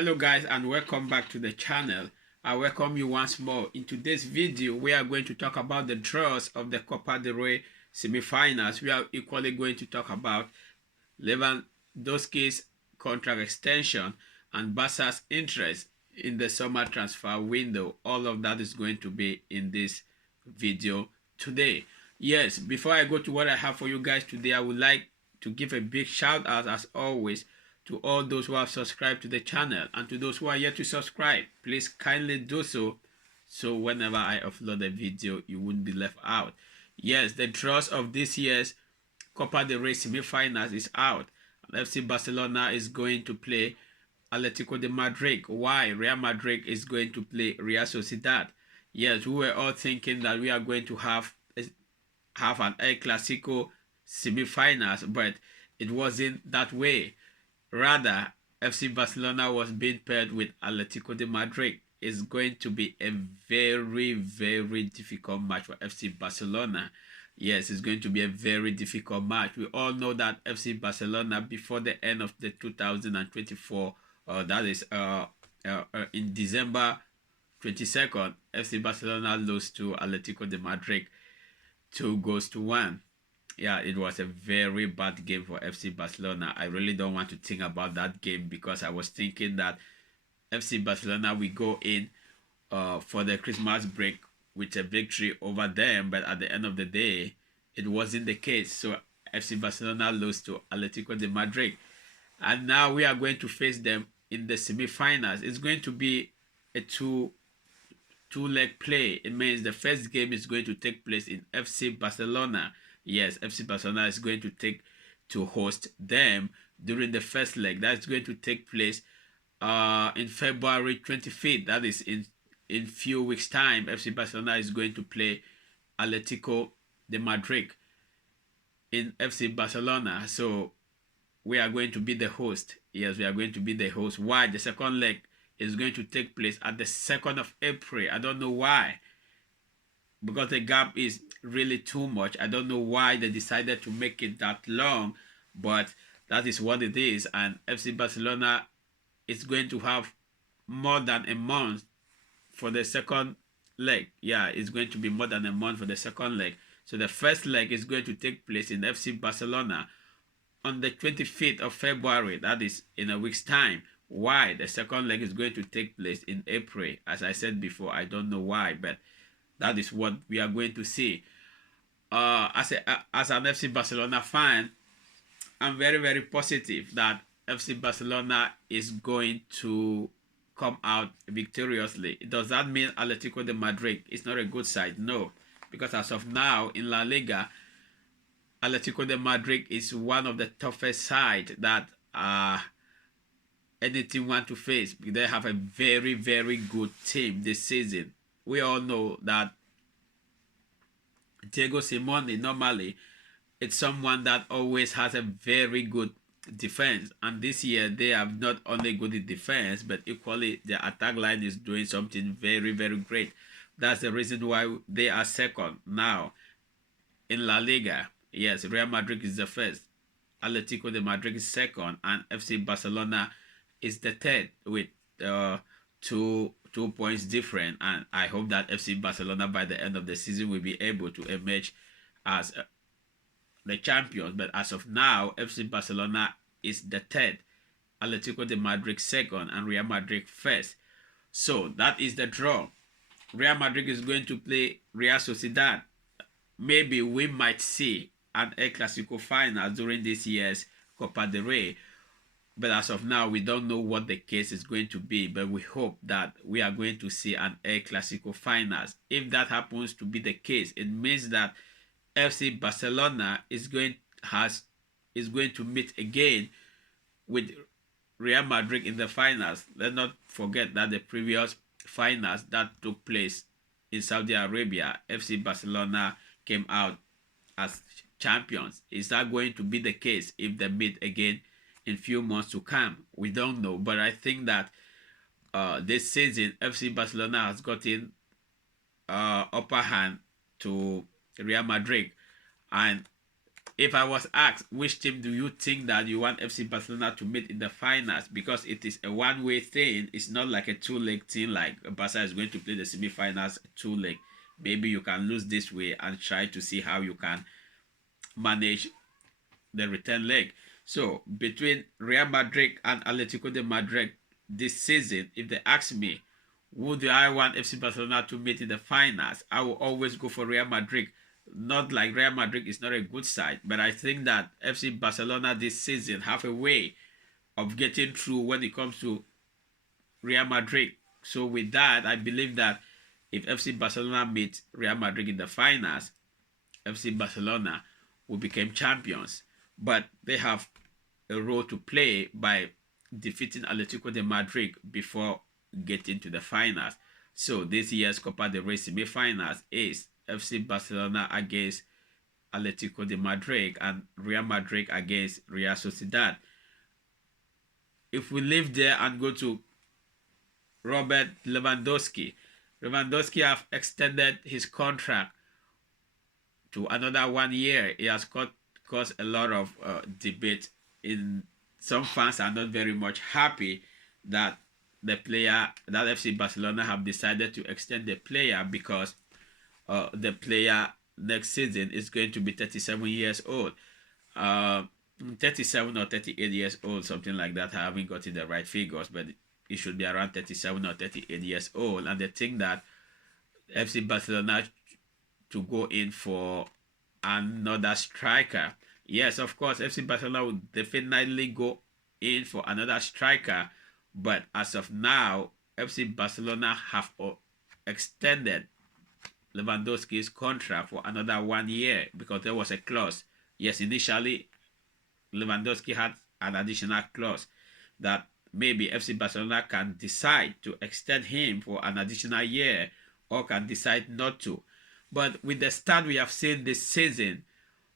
Hello guys, and welcome back to the channel. I welcome you once more. In today's video, we are going to talk about the draws of the Copa del Rey semi-finals. We are equally going to talk about Lewandowski's contract extension and Barca's interest in the summer transfer window. All of that is going to be in this video today. Yes, before I go to what I have for you guys today, I would like to give a big shout out as always to all those who have subscribed to the channel, and to those who are yet to subscribe, please kindly do so whenever I upload a video you wouldn't be left out. Yes, the draws of this year's Copa del Rey semi-finals is out. FC Barcelona is going to play Atletico de Madrid, while Real Madrid is going to play Real Sociedad. Yes, we were all thinking that we are going to have an El Clasico semi-finals, but it wasn't that way. Rather, FC Barcelona was being paired with Atletico de Madrid. It's going to be a very, very difficult match for FC Barcelona. Yes, it's going to be a very difficult match. We all know that FC Barcelona, before the end of the 2024, that is in December 22nd, FC Barcelona lost to Atletico de Madrid 2-1. Yeah, it was a very bad game for FC Barcelona. I really don't want to think about that game because I was thinking that FC Barcelona will go in for the Christmas break with a victory over them, but at the end of the day, it wasn't the case. So FC Barcelona lost to Atletico de Madrid, and now we are going to face them in the semi-finals. It's going to be a two-leg play. It means the first game is going to take place in FC Barcelona. Yes, FC Barcelona is going to host them during the first leg. That's going to take place in February 25th. That is in few weeks' time. FC Barcelona is going to play Atletico de Madrid in FC Barcelona. So we are going to be the host. Yes, we are going to be the host. Why? The second leg is going to take place at the 2nd of April. I don't know why, because the gap is really too much. I don't know why they decided to make it that long, but that is what it is. And FC Barcelona is going to have more than a month for the second leg. Yeah, it's going to be more than a month for the second leg. So the first leg is going to take place in FC Barcelona on the 25th of February. That is in a week's time. Why? The second leg is going to take place in April. As I said before, I don't know why, but that is what we are going to see. As an FC Barcelona fan, I'm very, very positive that FC Barcelona is going to come out victoriously. Does that mean Atletico de Madrid is not a good side? No, because as of now in La Liga, Atletico de Madrid is one of the toughest sides that any team want to face. They have a very, very good team this season. We all know that Diego Simeone normally it's someone that always has a very good defense, and this year they have not only good in defense, but equally their attack line is doing something very, very great. That's the reason why they are second now in La Liga. Yes, Real Madrid is the first, Atletico de Madrid is second, and FC Barcelona is the third with two points different. And I hope that FC Barcelona by the end of the season will be able to emerge as the champions. But as of now, FC Barcelona is the third, Atletico de Madrid second, and Real Madrid first. So that is the draw. Real Madrid is going to play Real Sociedad. Maybe we might see an El Clasico final during this year's Copa del Rey. But as of now, we don't know what the case is going to be. But we hope that we are going to see an El Clasico finals. If that happens to be the case, it means that FC Barcelona is going to meet again with Real Madrid in the finals. Let's not forget that the previous finals that took place in Saudi Arabia, FC Barcelona came out as champions. Is that going to be the case if they meet again in few months to come? We don't know, but I think that this season FC Barcelona has gotten upper hand to Real Madrid, and if I was asked which team do you think that you want FC Barcelona to meet in the finals, because it is a one-way thing, it's not like a two-leg thing like Barca is going to play the semi-finals two-leg. Maybe you can lose this way and try to see how you can manage the return leg. So between Real Madrid and Atletico de Madrid this season, if they ask me, would I want FC Barcelona to meet in the finals, I will always go for Real Madrid. Not like Real Madrid is not a good side, but I think that FC Barcelona this season have a way of getting through when it comes to Real Madrid. So with that, I believe that if FC Barcelona meets Real Madrid in the finals, FC Barcelona will become champions. But they have a role to play by defeating Atletico de Madrid before getting to the finals. So this year's Copa del Rey semi-finals is FC Barcelona against Atletico de Madrid and Real Madrid against Real Sociedad. If we leave there and go to Robert Lewandowski, Lewandowski have extended his contract to another 1 year. It has caused a lot of debate. In some fans are not very much happy that the player, that FC Barcelona have decided to extend the player, because the player next season is going to be 37 years old. 37 or 38 years old, something like that. I haven't gotten the right figures, but it should be around 37 or 38 years old. And they think that FC Barcelona to go in for another striker. Yes, of course, FC Barcelona will definitely go in for another striker, but as of now, FC Barcelona have extended Lewandowski's contract for another 1 year, because there was a clause. Yes, initially Lewandowski had an additional clause that maybe FC Barcelona can decide to extend him for an additional year or can decide not to. But with the start we have seen this season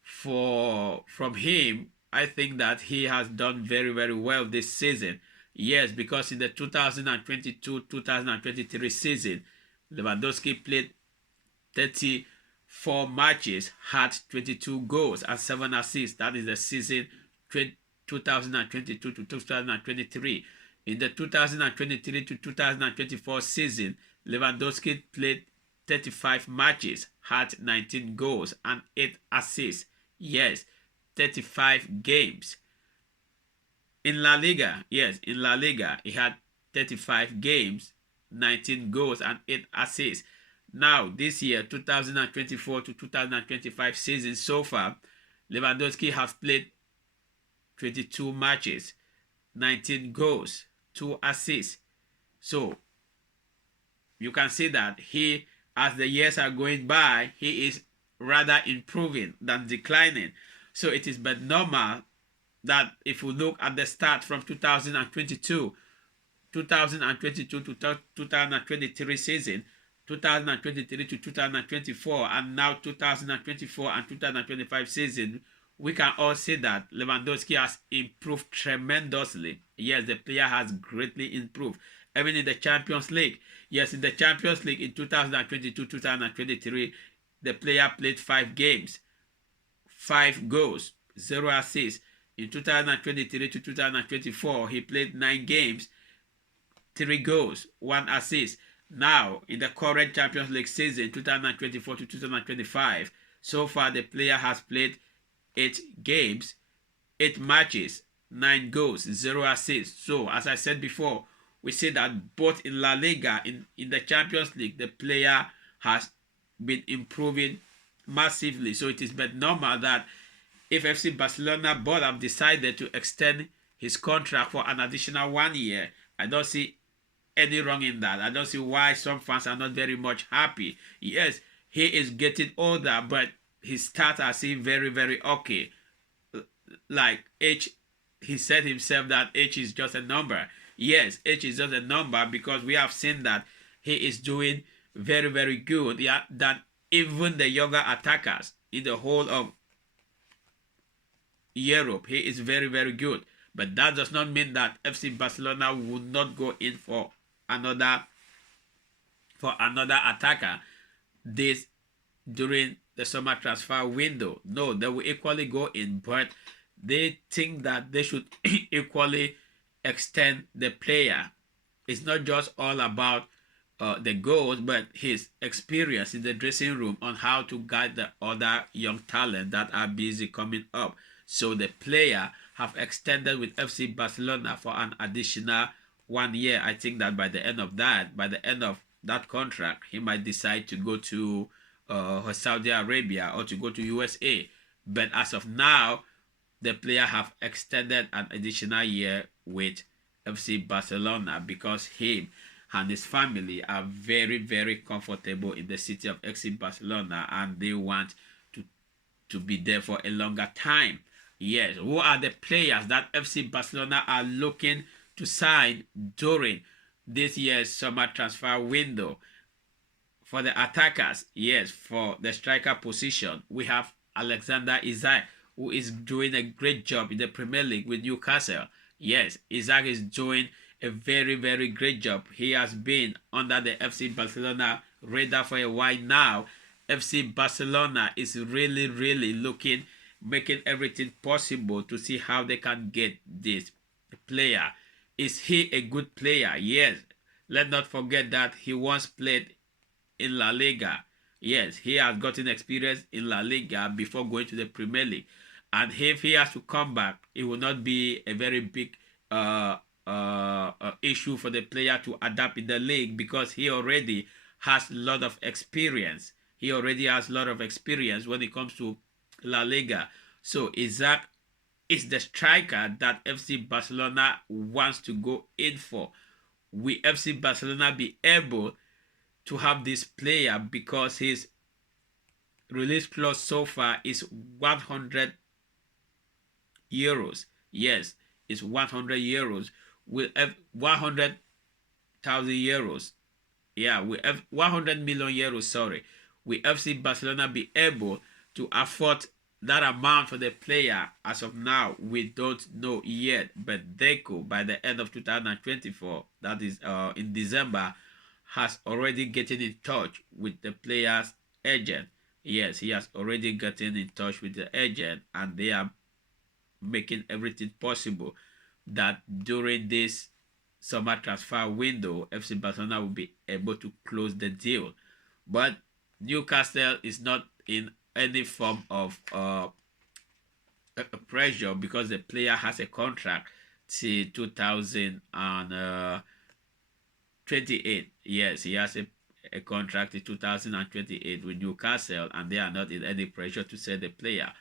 from him, I think that he has done very, very well this season. Yes, because in the 2022-2023 season, Lewandowski played 34 matches, had 22 goals and 7 assists. That is the season 2022 to 2023. In the 2023 to 2024 season, Lewandowski played 35 matches, had 19 goals and 8 assists. Yes, 35 games. In La Liga, yes, in La Liga, he had 35 games, 19 goals and 8 assists. Now, this year, 2024 to 2025 season so far, Lewandowski has played 22 matches, 19 goals, 2 assists. So, you can see that he, as the years are going by, he is rather improving than declining. So, it is but normal that if we look at the start from 2022 to 2023 season, 2023 to 2024, and now 2024 and 2025 season, we can all see that Lewandowski has improved tremendously. Yes, the player has greatly improved. Even in the Champions League. Yes, in the Champions League in 2022-2023, the player played 5 games, 5 goals, 0 assists. In 2023 to 2024, he played 9 games, 3 goals, 1 assist. Now, in the current Champions League season, 2024 to 2025, so far the player has played 8 games, 8 matches, 9 goals, 0 assists. So, as I said before, we see that both in La Liga, in the Champions League, the player has been improving massively. So, it is but normal that if FC Barcelona board have decided to extend his contract for an additional 1 year, I don't see any wrong in that. I don't see why some fans are not very much happy. Yes, he is getting older, but his stats are still very, very okay. Like age, he said himself that age is just a number. Yes, age is just a number, because we have seen that he is doing very, very good. Yeah, that even the younger attackers in the whole of Europe, he is very, very good. But that does not mean that FC Barcelona would not go in for another attacker during the summer transfer window. No, they will equally go in, but they think that they should equally extend the player. It's not just all about the goals, but his experience in the dressing room on how to guide the other young talent that are busy coming up. So the player have extended with FC Barcelona for an additional 1 year. I think that by the end of that contract, he might decide to go to Saudi Arabia or to go to USA. But as of now, the player have extended an additional year with FC Barcelona because him and his family are very, very comfortable in the city of FC Barcelona, and they want to be there for a longer time. Yes, who are the players that FC Barcelona are looking to sign during this year's summer transfer window? For the attackers, yes, for the striker position, we have Alexander Isak, who is doing a great job in the Premier League with Newcastle. Yes, Isak is doing a very, very great job. He has been under the FC Barcelona radar for a while now. FC Barcelona is really, really making everything possible to see how they can get this player. Is he a good player? Yes. Let's not forget that he once played in La Liga. Yes, he has gotten experience in La Liga before going to the Premier League. And if he has to come back, it will not be a very big issue for the player to adapt in the league because he already has a lot of experience. He already has a lot of experience when it comes to La Liga. So Isak is the striker that FC Barcelona wants to go in for. Will FC Barcelona be able to have this player because his release clause so far is 100 euros? Yes, it's 100 euros. With 100,000 euros. Yeah, with 100 million euros, sorry. Will FC Barcelona be able to afford that amount for the player? As of now, we don't know yet. But Deco, by the end of 2024, that is in December, has already gotten in touch with the player's agent. Yes, he has already gotten in touch with the agent, and they are making everything possible that during this summer transfer window, FC Barcelona will be able to close the deal. But Newcastle is not in any form of pressure because the player has a contract till 2028. Yes, he has a contract in 2028 with Newcastle, and they are not in any pressure to sell the player.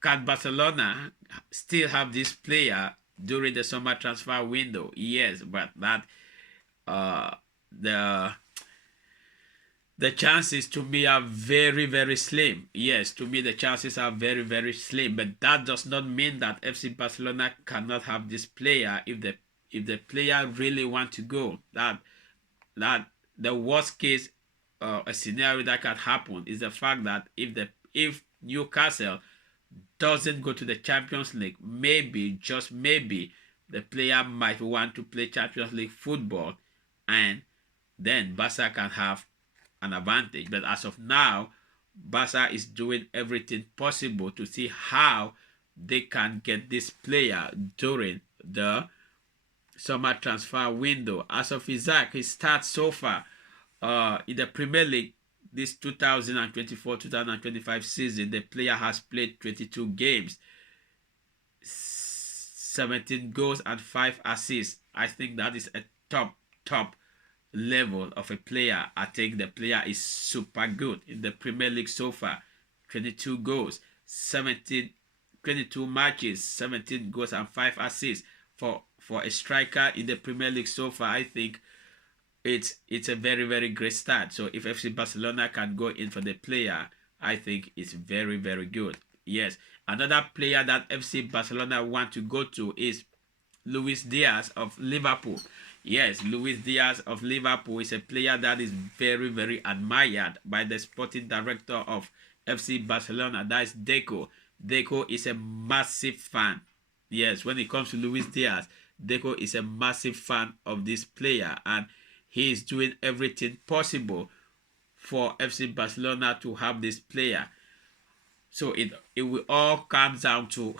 Can Barcelona still have this player during the summer transfer window? Yes, but that the chances to me are very, very slim. Yes, to me the chances are very, very slim. But that does not mean that FC Barcelona cannot have this player if the player really want to go. That the worst case a scenario that can happen is the fact that if Newcastle doesn't go to the Champions League, maybe, just maybe, the player might want to play Champions League football, and then Barca can have an advantage. But as of now, Barca is doing everything possible to see how they can get this player during the summer transfer window. As of Isak, his stats so far in the Premier League this 2024-2025 season, the player has played 22 games, 17 goals and 5 assists. I think that is a top level of a player. I think the player is super good in the Premier League so far. 22 goals, 22 matches, 17 goals and 5 assists for a striker in the Premier League so far. I think it's a very, very great start. So if FC Barcelona can go in for the player, I think it's very, very good. Yes, another player that FC Barcelona want to go to is L.Dias of Liverpool. Yes, L.Dias of Liverpool is a player that is very, very admired by the sporting director of FC Barcelona. That is Deco. Deco is a massive fan. Yes, when it comes to L.Dias, Deco is a massive fan of this player, and he is doing everything possible for FC Barcelona to have this player. So it will all come down to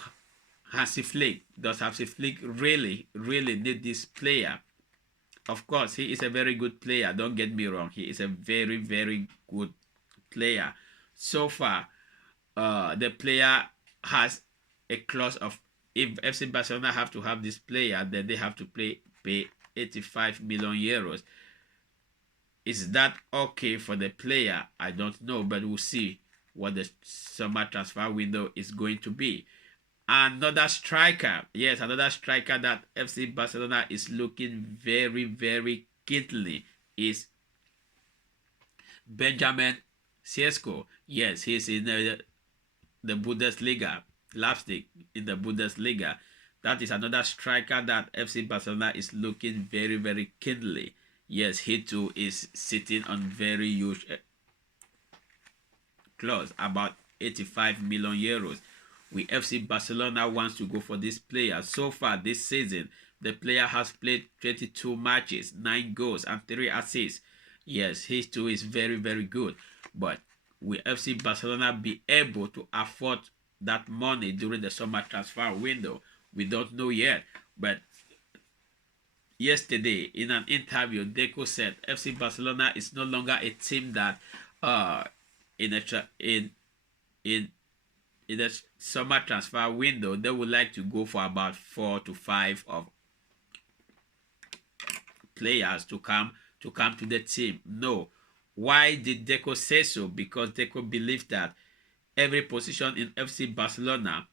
Hansi Flick. Does Hansi Flick really need this player? Of course, he is a very good player. Don't get me wrong. He is a very good player. So far, the player has a clause of, if FC Barcelona have to have this player, then they have to pay 85 million euros. Is that okay for the player? I don't know, but we'll see what the summer transfer window is going to be. Another striker, yes, another striker that FC Barcelona is looking very keenly is B.Sesko. Yes, he's in the Bundesliga, Leipzig in the Bundesliga. That is another striker that FC Barcelona is looking very keenly. Yes, he too is sitting on very huge clause, about 85 million euros. FC Barcelona wants to go for this player. So far this season, the player has played 22 matches, 9 goals and 3 assists. Yes, he too is very good. But will FC Barcelona be able to afford that money during the summer transfer window? We don't know yet. But yesterday in an interview, Deco said FC Barcelona is no longer a team that in the summer transfer window they would like to go for about 4 to 5 of players to come to the team. No. Why did Deco say so? Because Deco believes that every position in FC Barcelona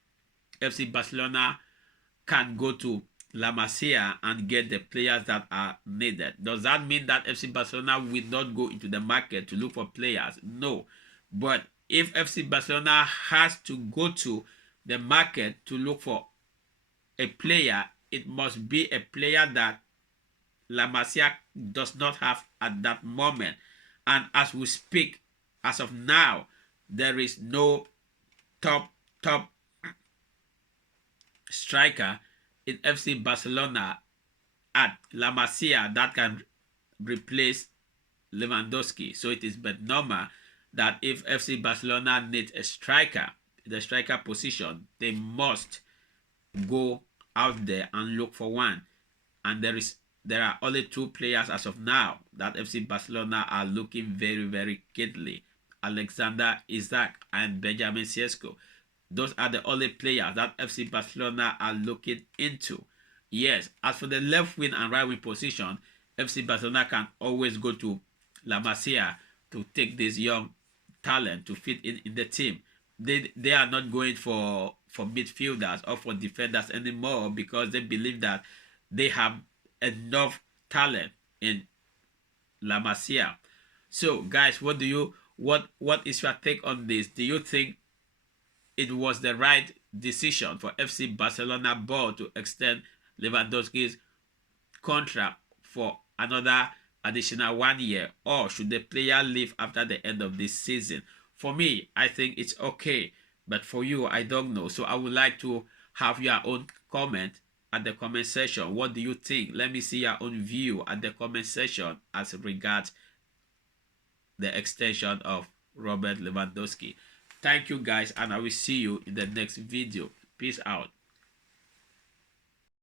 can go to La Masia and get the players that are needed. Does that mean that FC Barcelona will not go into the market to look for players? No. But if FC Barcelona has to go to the market to look for a player, it must be a player that La Masia does not have at that moment. And as we speak, as of now, there is no top striker in FC Barcelona at La Masia that can replace Lewandowski. So it is but normal that if FC Barcelona needs a striker, the striker position, they must go out there and look for one. And there are only 2 players as of now that FC Barcelona are looking very keenly: Alexander Isak and B.Sesko. Those are the only players that FC Barcelona are looking into. Yes, as for the left wing and right wing position, FC Barcelona can always go to La Masia to take this young talent to fit in the team. They are not going for midfielders or for defenders anymore, because they believe that they have enough talent in La Masia. So guys, what is your take on this? Do you think it was the right decision for FC Barcelona board to extend Lewandowski's contract for another additional 1 year, or should the player leave after the end of this season? For me, I think it's okay, but for you, I don't know. So I would like to have your own comment at the comment section. What do you think? Let me see your own view at the comment section as regards the extension of Robert Lewandowski. Thank you guys, and I will see you in the next video. Peace out.